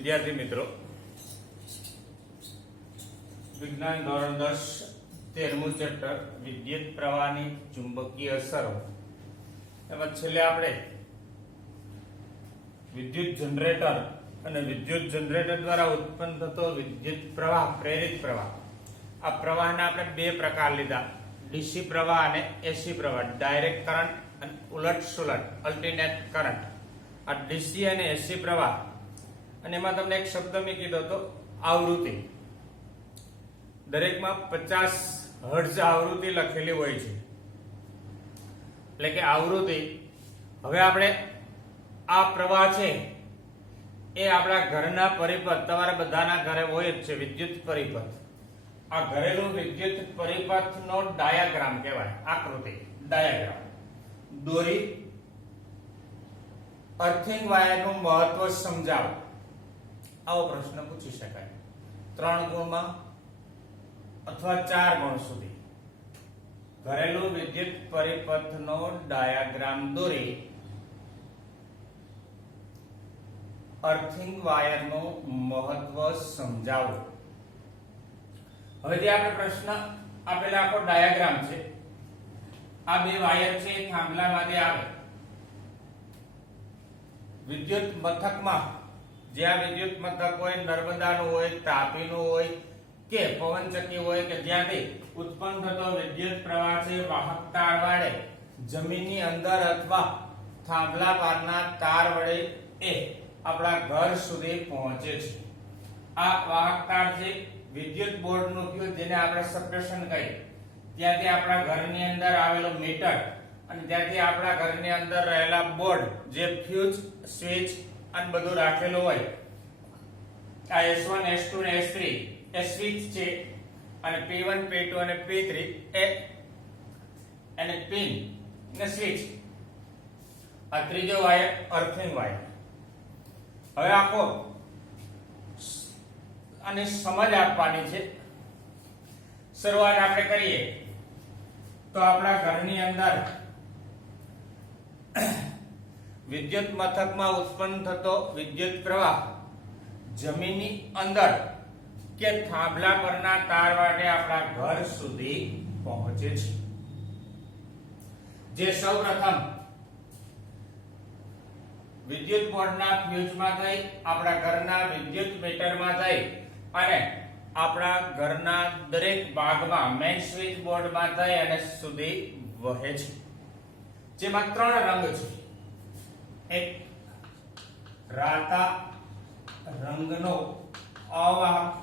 વિદ્યાર્થી મિત્રો, વિજ્ઞાન ધોરણ 10 13મું ચેપ્ટર વિદ્યુત પ્રવાહની ચુંબકીય અસરો એમાં છેલ્લે આપણે વિદ્યુત જનરેટર અને વિદ્યુત જનરેટર દ્વારા ઉત્પન્ન થતો વિદ્યુત પ્રવાહ પ્રેરિત પ્રવાહ, આ પ્રવાહના આપણે બે પ્રકાર લીધા, ડીસી પ્રવાહ અને એસી પ્રવાહ, ડાયરેક્ટ કરંટ અને ઉલટ સુલટ અલ્ટરનેટ કરંટ. આ ડીસી અને એસી પ્રવાહ, અને એમાં તમને એક શબ્દ મેં કીધો હતો આવૃત્તિ. દરેકમાં 50 હર્ટ્ઝ આવૃત્તિ લખેલી હોય છે, એટલે કે આવૃત્તિ. હવે આપણે આ પ્રવાહ છે એ આપણા ઘરના પરિપથ, તમારા બધાના ઘરે હોય જ છે વિદ્યુત પરિપથ. આ ઘરેલું વિદ્યુત પરિપથનો ડાયાગ્રામ કહેવાય, આકૃતિ ડાયાગ્રામ દોરી અર્થિંગ વાયરનું મહત્વ સમજાવો, આવો પ્રશ્ન પૂછી શકાય 3 ગુણમાં અથવા 4 ગુણ સુધી. ઘરેલું વિદ્યુત પરિપથનો ડાયાગ્રામ દોરી અર્થિંગ વાયરનું મહત્વ સમજાવો. હવે જે આપણે પ્રશ્ન આપેલા આખો ડાયાગ્રામ છે, આ બે વાયર છે થાંભલામાંથી આવે વિદ્યુત મથકમાં. જ્યાં વિદ્યુત મથક હોય, નર્મદાનું હોય, તાપીનું હોય કે પવનચક્કી હોય, કે જ્યાંથી ઉત્પન્ન થતો વિદ્યુત પ્રવાહ છે વાહક તાર વડે જમીનની અંદર અથવા થાંભલા પારના તાર વડે એ આપણા ઘર સુધી પહોંચે છે. આ વાહક તાર છે વિદ્યુત બોર્ડનું ફ્યુઝ, જેને આપણે સબસ્ટેશન કહીએ, ત્યાંથી આપણા ઘરની અંદર આવેલો મીટર, અને ત્યાંથી આપણા ઘરની અંદર રહેલા બોર્ડ, જે ફ્યુઝ, સ્વિચ અને બધું રાખેલું હોય. આ S1 S2 ને S3 એ સ્વિચ છે, અને P1 P2 અને P3 એ અને પિન ને સ્વિચ. આ ત્રીજો વાયર અર્થિંગ વાયર. હવે આખો અને સમજ આપવાની છે. શરૂઆત આપણે કરીએ તો આપણા ઘરની અંદર વિદ્યુત મથકમાં ઉત્પન્ન થતો વિદ્યુત પ્રવાહ જમીનની અંદર કે થાંભલા પરના તાર વાટે આપણા ઘર સુધી પહોંચે છે. જે સૌપ્રથમ વિદ્યુત બોર્ડના ફ્યુઝમાં થઈ, આપણા ઘરના વિદ્યુત મીટરમાં થઈ, અને આપણા ઘરના દરેક ભાગમાં મેઇન સ્વિચ બોર્ડમાં થઈ અને સુધી વહે છે. જેમાં 3 રંગ છે. એક રાતા રંગનો અવાહક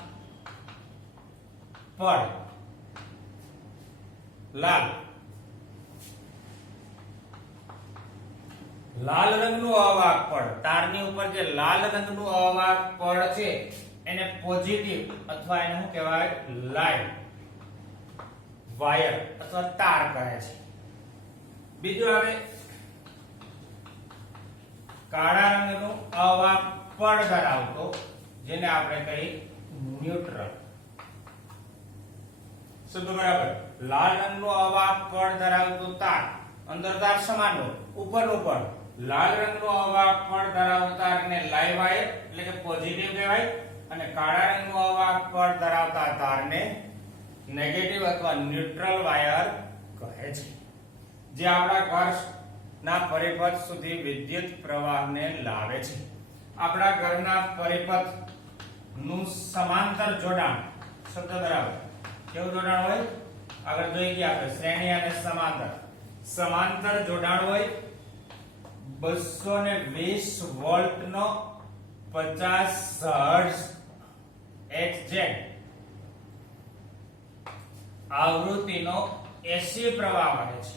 પડ, લાલ રંગનું અવાહક પડ, તારની ઉપર જે લાલ રંગનું અવાહક પડ છે એને પોઝિટિવ અથવા એને શું કહેવાય, લાઈન વાયર અથવા તાર કહે છે. બીજું આવે કાળા રંગનું અવાહક પડ ધરાવતો, જેને આપણે કહીએ ન્યુટ્રલ. શબ્દ બરાબર. લાલ રંગનું અવાહક પડ ધરાવતો તાર, અંદર તાર સમાન હોય, ઉપરનું પડ. લાલ રંગનું અવાહક પડ ધરાવતો તારને લાઈવ વાયર એટલે કે પોઝિટિવ કહેવાય, અને કાળા રંગનું અવાહક પડ ધરાવતા તારને નેગેટિવ અથવા ન્યુટ્રલ વાયર કહે છે. જે આપણા ઘરના પરિપથ સુધી વિદ્યુત પ્રવાહને લાવે છે. આપણા ઘરના પરિપથ નું સમાંતર જોડાણ, શબ્દ બરાબર. કેવું જોડાણ હોય? આગળ જોઈ ગયા આપણે શ્રેણી અને સમાંતર. સમાંતર જોડાણ હોય 220 વોલ્ટ નો 50 હર્ટ્ઝ XZ આવૃત્તિનો એસી પ્રવાહ વહે છે.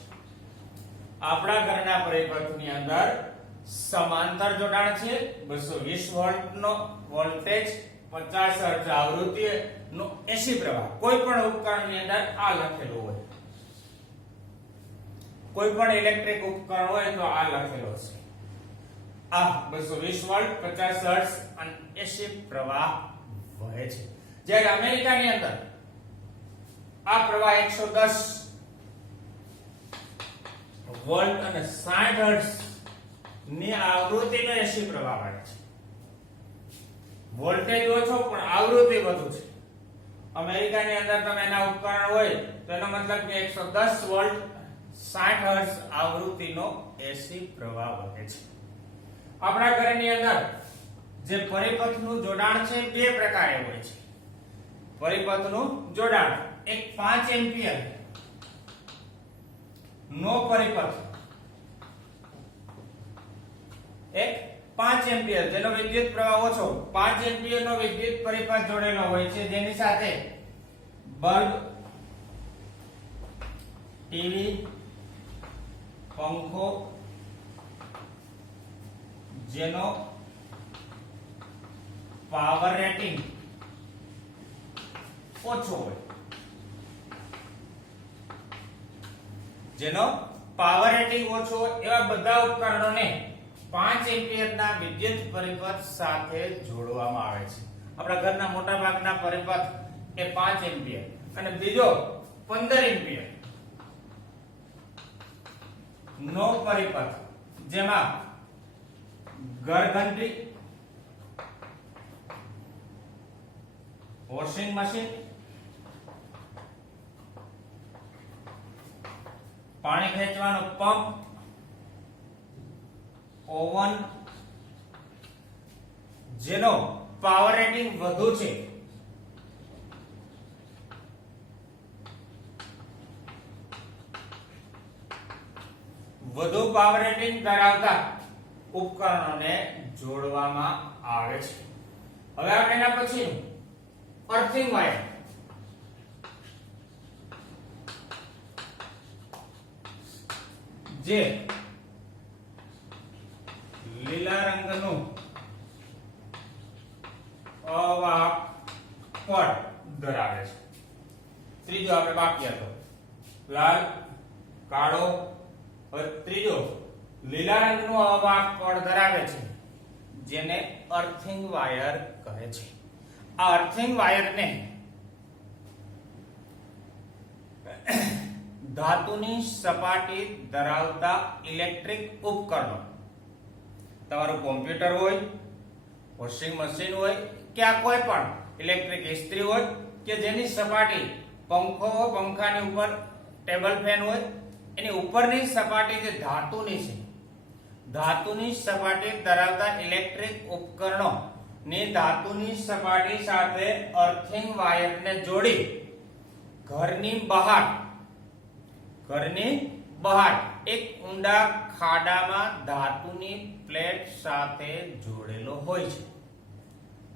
આપણા ઘરના પરિપથની અંદર સમાંતર જોડાણ છે, 220 વોલ્ટ નો વોલ્ટેજ, 50 હર્ટ્ઝ આવૃત્તિ નો એસી પ્રવાહ. કોઈ પણ ઉપકરણની અંદર આ લખેલું હોય, કોઈ પણ ઇલેક્ટ્રિક ઉપકરણ હોય તો આ લખેલો છે. આ 220 વોલ્ટ, 50 હર્ટ્ઝ અને એસી પ્રવાહ વહે છે. જ્યારે અમેરિકાની અંદર આ પ્રવાહ 110 વોલ્ટ અને 60 હર્ટ્ઝ ની આવૃત્તિનો એસી પ્રવાહ વહે છે. વોલ્ટેજ ઓછો પણ આવૃત્તિ વધુ છે. અમેરિકાની અંદર તમે એના ઉપકરણ હોય તો એનો મતલબ કે 110 વોલ્ટ 60 હર્ટ્ઝ આવૃત્તિનો એસી પ્રવાહ વહે છે. આપણા ઘરની અંદર જે પરિપથનું જોડાણ છે બે પ્રકારે હોય છે. પરિપથનું જોડાણ એક 5 એમ્પિયર નો પરિપથ, એક 5 એમ્પિયર જેનો વિદ્યુત પ્રવાહ ઓછો 5 એમ્પિયર નો વિદ્યુત પરિપથ જોડેલો હોય છે, જેની સાથે બલ્બ, ટીવી, પંખો જેનો પાવર રેટિંગ ઓછો હોય, જેનો પાવર રેટિંગ ઓછો હોય એવા બધા ઉપકરણોને 5 એમ્પિયરના વિદ્યુત પરિપથ સાથે જોડવામાં આવે છે. આપણા ઘરના મોટા ભાગના પરિપથ એ 5 એમ્પિયર અને બીજો 15 એમ્પિયર નો પરિપથ, જેમાં ઘરઘંટી, વોશિંગ મશીન, પાણી ખેંચવાનો પંપ, ઓવન જેનો પાવર રેટિંગ વધુ છે, વધુ પાવર રેટિંગ ધરાવતા ઉપકરણોને જોડવામાં આવે છે. હવે આપણે એના પછી અર્થિંગ વાયર, જે લીલા રંગનું અવાહક પડ ધરાવે છે. ત્રીજો આપણે બાકી હતો લાલ, કાળો, હવે ત્રીજો લીલા રંગનું અવાહક પડ ધરાવે છે, જેને અર્થિંગ વાયર કહે છે. આ અર્થિંગ વાયરને ધાતુની સપાટી ધરાવતા ઇલેક્ટ્રિક ઉપકરણો, તમારું કોમ્પ્યુટર હોય, વોશિંગ મશીન હોય કે આ કોઈ પણ ઇલેક્ટ્રિક ઇસ્ત્રી હોય કે જેની સપાટી પંખો હોય, પંખાની ઉપર ટેબલ ફેન હોય, એની ઉપરની સપાટી જે ધાતુની છે, ધાતુની સપાટી ધરાવતા ઇલેક્ટ્રિક ઉપકરણો ની ધાતુની સપાટી સાથે અર્થિંગ વાયરને જોડી ઘરની બહાર એક ઊંડા ખાડામાં ધાતુની પ્લેટ સાથે જોડેલો હોય છે.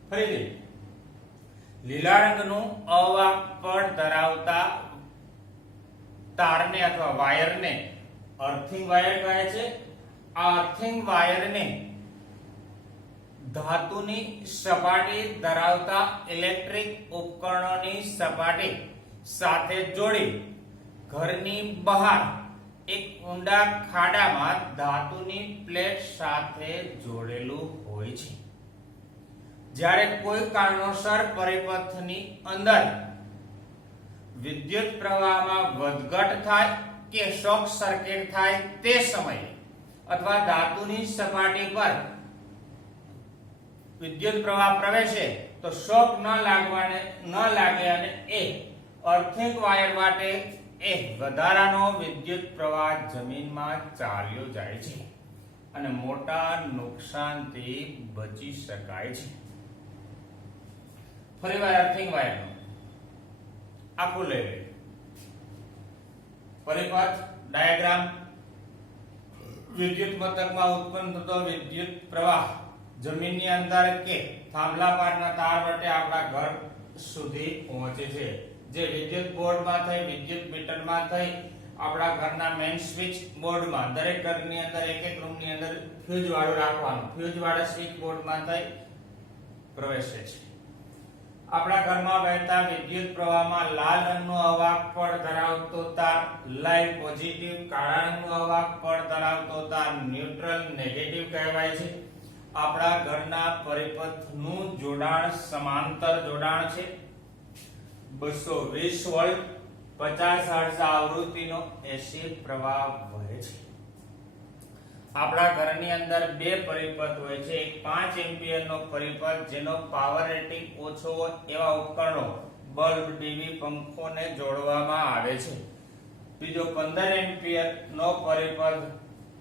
ફરીથી લીલા રંગનું અવાહક પડ ધરાવતા તારને અથવા વાયરને અર્થિંગ વાયર કહે છે. આ અર્થિંગ વાયરને ધાતુની સપાટી ધરાવતા ઇલેક્ટ્રિક ઉપકરણોની સપાટી સાથે જોડી ઘરની બહાર એક ઊંડા ખાડામાં ધાતુની પ્લેટ સાથે જોડેલું હોય છે. જ્યારે કોઈ કારણોસર પરિપથની અંદર વિદ્યુત પ્રવાહમાં વધઘટ થાય કે શોર્ટ સર્કિટ થાય તે સમયે અથવા ધાતુની સપાટી પર વિદ્યુત પ્રવાહ પ્રવેશે તો શોક ન લાગે અને એ અર્થિંગ વાયર માટે એ વધારાનો વિદ્યુત પ્રવાહ જમીનમાં ચાલ્યો જાય છે અને મોટા નુકસાનથી બચી શકાય છે. ફરીવાર અર્થિંગ વાયરનો આખું લઈ લઈએ. પરિપથ ડાયાગ્રામ, વિદ્યુત મથકમાં ઉત્પન્ન થતો વિદ્યુત પ્રવાહ જમીનની અંદર કે થાંભલા પારના તાર વડે આપણા ઘર સુધી પહોંચે છે, જે વિદ્યુત બોર્ડમાં થઈ, વિદ્યુત મીટરમાં થઈ, આપણા ઘરના મેઇન સ્વિચ બોર્ડમાં, દરેક ઘરની અંદર એક રૂમની અંદર ફ્યુઝ વાળું રાખવાનું, ફ્યુઝ વાળા સ્વિચ બોર્ડમાં થઈ પ્રવેશે છે. આપણા ઘરમાં વહેતા વિદ્યુત પ્રવાહમાં લાલ રંગનો અવાહક પડ ધરાવતો તાર લાઈવ પોઝિટિવ, કાળા રંગનો અવાહક પડ ધરાવતો તાર ન્યુટ્રલ નેગેટિવ કહેવાય છે. આપણા ઘરના પરિપથનું જોડાણ સમાંતર જોડાણ છે. 220 વોલ્ટ 50 હર્ટ્ઝ આવૃત્તિનો એસી પ્રવાહ વહે છે. આપણા ઘરની અંદર બે પરિપથ હોય છે. એક 5 એમ્પિયર નો પરિપથ જેનો પાવર રેટિંગ ઓછો હોય એવા ઉપકરણો બલ્બ, ટીવી, પંખોને જોડવામાં આવે છે. બીજો 15 એમ્પિયર નો પરિપથ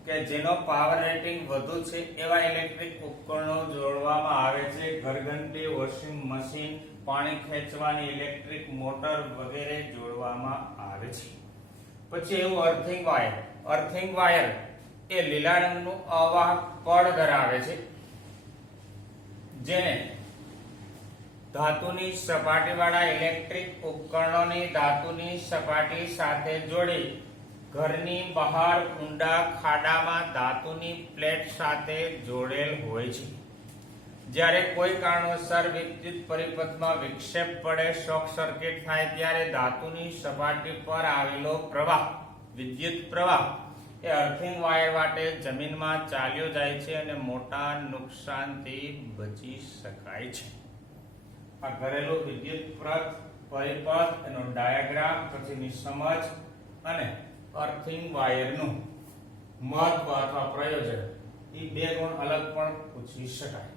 કે જેનો પાવર રેટિંગ વધુ છે એવા ઇલેક્ટ્રિક ઉપકરણો જોડવામાં આવે છે. ઘરઘંટી, વોશિંગ મશીન, પાણી ખેંચવાની ઇલેક્ટ્રિક મોટર વગેરે જોડવામાં આવે છે. પછી એવું અર્થિંગ વાયર. અર્થિંગ વાયર એ લીલા રંગનું અવાહક પડ ધરાવે છે જેને ધાતુની સપાટીવાળા ઇલેક્ટ્રિક ઉપકરણોની ધાતુની સપાટી સાથે જોડી ઘરની બહાર ઊંડા ખાડામાં ધાતુની પ્લેટ સાથે જોડેલ હોય છે. જ્યારે કોઈ કારણોસર વિદ્યુત પરિપથમાં વિક્ષેપ પડે, શોર્ટ સર્કિટ થાય ત્યારે ધાતુની સપાટી પર આવેલો પ્રવાહ, વિદ્યુત પ્રવાહ એ અર્થિંગ વાયર વાટે જમીનમાં ચાલ્યો જાય છે અને મોટા નુકસાનથી બચી શકાય છે. આ ઘરેલું વિદ્યુત પરિપથ, એનો ડાયાગ્રામ, પછીની સમજ અને અર્થિંગ વાયરનું મહત્વ અથવા પ્રયોજન, એ બે ગુણ અલગ પણ પૂછી શકાય.